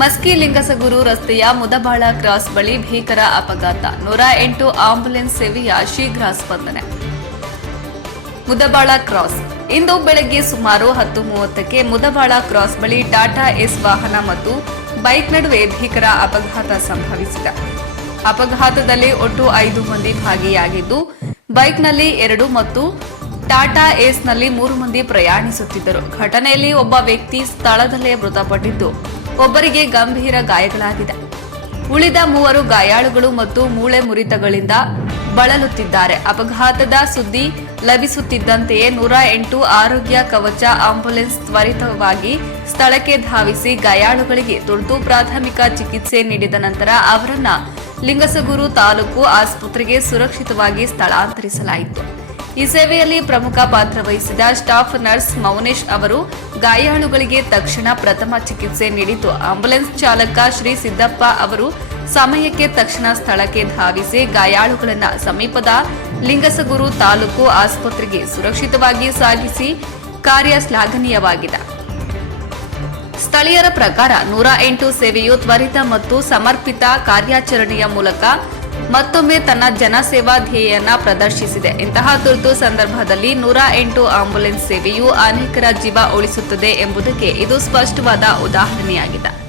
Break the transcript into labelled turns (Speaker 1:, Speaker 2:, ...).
Speaker 1: ಮಸ್ಕಿ ಲಿಂಗಸಗೂರು ರಸ್ತೆಯ ಮುದಬಾಳ ಕ್ರಾಸ್ ಬಳಿ ಭೀಕರ ಅಪಘಾತ. ನೂರ ಎಂಟು ಆಂಬ್ಯುಲೆನ್ಸ್ ಸೇವೆಯ ಶೀಘ್ರ ಸ್ಪಂದನೆ. ಮುದಬಾಳ ಕ್ರಾಸ್. ಇಂದು ಬೆಳಗ್ಗೆ ಸುಮಾರು ಹತ್ತು ಮೂವತ್ತಕ್ಕೆ ಮುದಬಾಳ ಕ್ರಾಸ್ ಬಳಿ ಟಾಟಾ ಎಸ್ ವಾಹನ ಮತ್ತು ಬೈಕ್ ನಡುವೆ ಭೀಕರ ಅಪಘಾತ ಸಂಭವಿಸಿದೆ. ಅಪಘಾತದಲ್ಲಿ ಒಟ್ಟು ಐದು ಮಂದಿ ಭಾಗಿಯಾಗಿದ್ದು, ಬೈಕ್ನಲ್ಲಿ ಎರಡು ಮತ್ತು ಟಾಟಾ ಏಸ್ನಲ್ಲಿ ಮೂರು ಮಂದಿ ಪ್ರಯಾಣಿಸುತ್ತಿದ್ದರು. ಘಟನೆಯಲ್ಲಿ ಒಬ್ಬ ವ್ಯಕ್ತಿ ಸ್ಥಳದಲ್ಲೇ ಮೃತಪಟ್ಟಿದ್ದು. ಒಬ್ಬರಿಗೆ ಗಂಭೀರ ಗಾಯಗಳಾಗಿದೆ. ಉಳಿದ ಮೂವರು ಗಾಯಾಳುಗಳು ಮತ್ತು ಮೂಳೆ ಮುರಿತಗಳಿಂದ ಬಳಲುತ್ತಿದ್ದಾರೆ. ಅಪಘಾತದ ಸುದ್ದಿ ಲಭಿಸುತ್ತಿದ್ದಂತೆಯೇ ನೂರ ಎಂಟು ಆರೋಗ್ಯ ಕವಚ ಆಂಬ್ಯುಲೆನ್ಸ್ ತ್ವರಿತವಾಗಿ ಸ್ಥಳಕ್ಕೆ ಧಾವಿಸಿ ಗಾಯಾಳುಗಳಿಗೆ ತುರ್ತು ಪ್ರಾಥಮಿಕ ಚಿಕಿತ್ಸೆ ನೀಡಿದ ನಂತರ ಅವರನ್ನ ಲಿಂಗಸಗೂರು ತಾಲೂಕು ಆಸ್ಪತ್ರೆಗೆ ಸುರಕ್ಷಿತವಾಗಿ ಸ್ಥಳಾಂತರಿಸಲಾಯಿತು. ಈ ಸೇವೆಯಲ್ಲಿ ಪ್ರಮುಖ ಪಾತ್ರ ವಹಿಸಿದ ಸ್ಟಾಫ್ ನರ್ಸ್ ಮೌನೇಶ್ ಅವರು ಗಾಯಾಳುಗಳಿಗೆ ತಕ್ಷಣ ಪ್ರಥಮ ಚಿಕಿತ್ಸೆ ನೀಡಿತು ಆಂಬ್ಯುಲೆನ್ಸ್ ಚಾಲಕ ಶ್ರೀ ಸಿದ್ದಪ್ಪ ಅವರು ಸಮಯಕ್ಕೆ ತಕ್ಷಣ ಸ್ಥಳಕ್ಕೆ ಧಾವಿಸಿ ಗಾಯಾಳುಗಳನ್ನು ಸಮೀಪದ ಲಿಂಗಸಗೂರು ತಾಲೂಕು ಆಸ್ಪತ್ರೆಗೆ ಸುರಕ್ಷಿತವಾಗಿ ಸಾಗಿಸಿ ಕಾರ್ಯ ಶ್ಲಾಘನೀಯವಾಗಿದೆ ಸ್ಥಳೀಯರ ಪ್ರಕಾರ ನೂರ ಎಂಟು ಸೇವೆಯು ತ್ವರಿತ ಮತ್ತು ಸಮರ್ಪಿತ ಕಾರ್ಯಾಚರಣೆಯ ಮೂಲಕ ಮತ್ತೊಮ್ಮೆ ತನ್ನ ಜನಸೇವಾ ಧ್ಯೇಯನ ಪ್ರದರ್ಶಿಸಿದೆ. ಇಂತಹ ತುರ್ತು ಸಂದರ್ಭದಲ್ಲಿ ನೂರ ಎಂಟು ಆಂಬ್ಯುಲೆನ್ಸ್ ಸೇವೆಯು ಅನೇಕರ ಜೀವ ಉಳಿಸುತ್ತದೆ ಎಂಬುದಕ್ಕೆ ಇದು ಸ್ಪಷ್ಟವಾದ ಉದಾಹರಣೆಯಾಗಿದೆ.